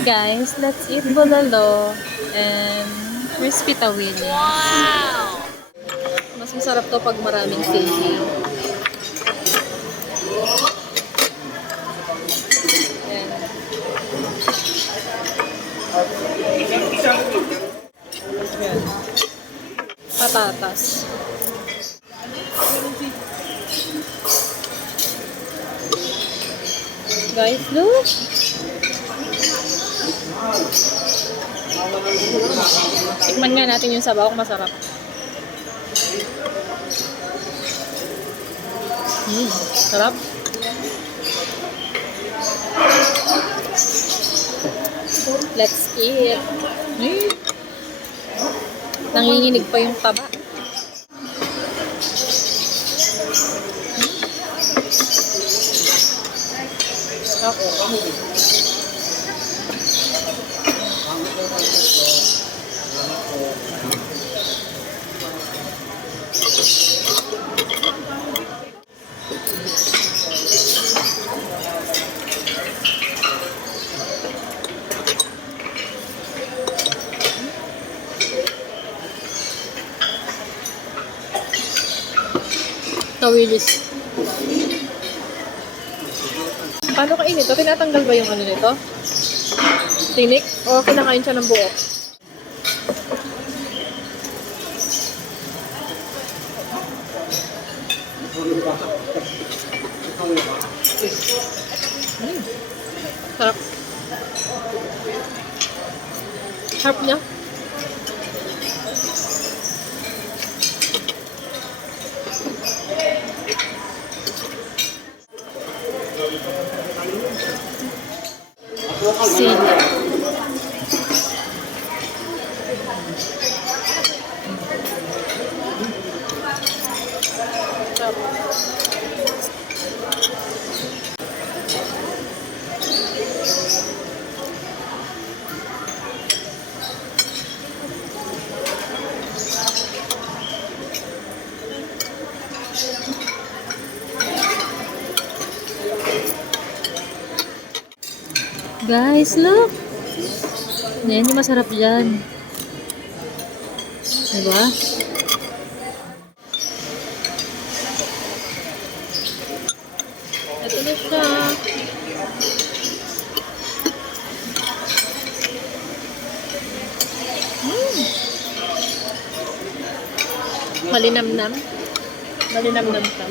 Guys, let's eat bulalo and crispy tawili. Wow! Mas masarap to pag maraming sili. And patatas. Guys, look! Tikman nga natin yung sabaw kung masarap. Sarap. Let's eat. Nanginginig pa yung taba. Tawilis. Paano kainin ito? Tinatanggal ba yung ano nito? Tinik? O kinakain siya ng buo? Sarap. Sarap niya. Sili. Guys, look! Yan yung masarap dyan. Diba? Ito na siya. Malinamnam. Malinamnam siya.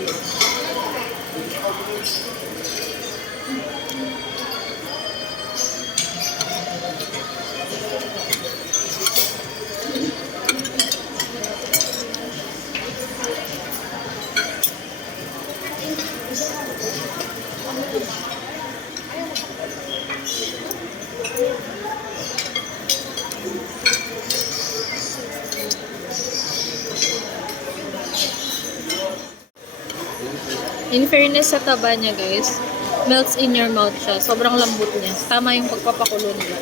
In fairness sa taba niya, guys, melts in your mouth siya. Sobrang lambot niya. Tama yung pagpapakulo niya.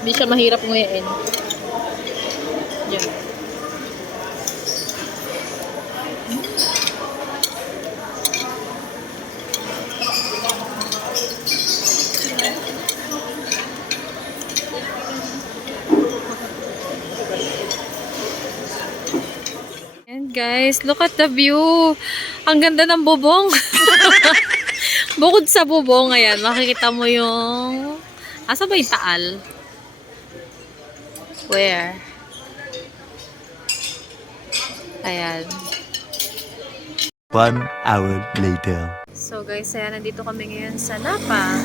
Hindi siya mahirap nguyain. Yan. Guys, look at the view. Ang ganda ng bubong. Bukod sa bubong, ayan, makikita mo yung... Asa ba yung taal? Where? Ayan. 1 hour later. So guys, ayan, nandito kami ngayon sa Napa.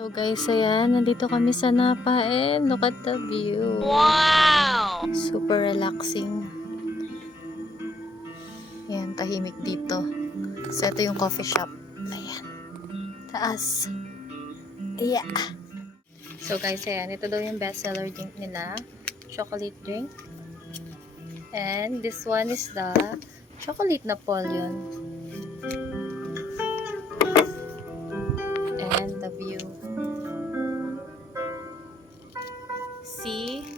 So guys, ayan, nandito kami sa Napa and look at the view. Wow! Super relaxing. Ayan, tahimik dito. So ito yung coffee shop. Ayan. Taas. Yeah. So guys, ayan, ito daw yung bestseller drink nila. Chocolate drink. And this one is the Chocolate na Paul yun. And the view. See?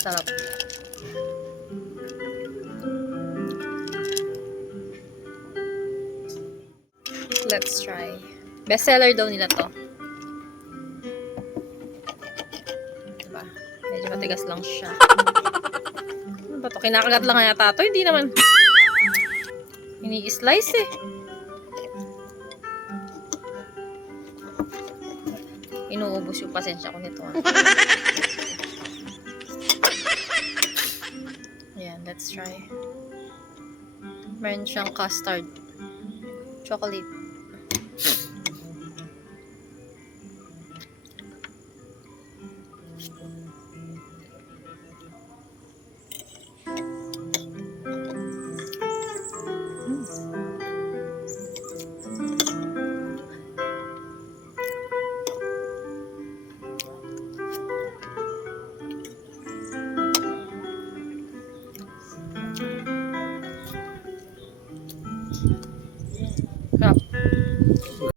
Sarap. Let's try. Bestseller daw nila to. Diba? Medyo matigas lang siya. Ano ba to? Kinakagat lang yata to. Hindi naman. Ini-slice eh. Inuubos yung pasensya ko nito. Ayan, let's try. Meron siyang custard. Chocolate.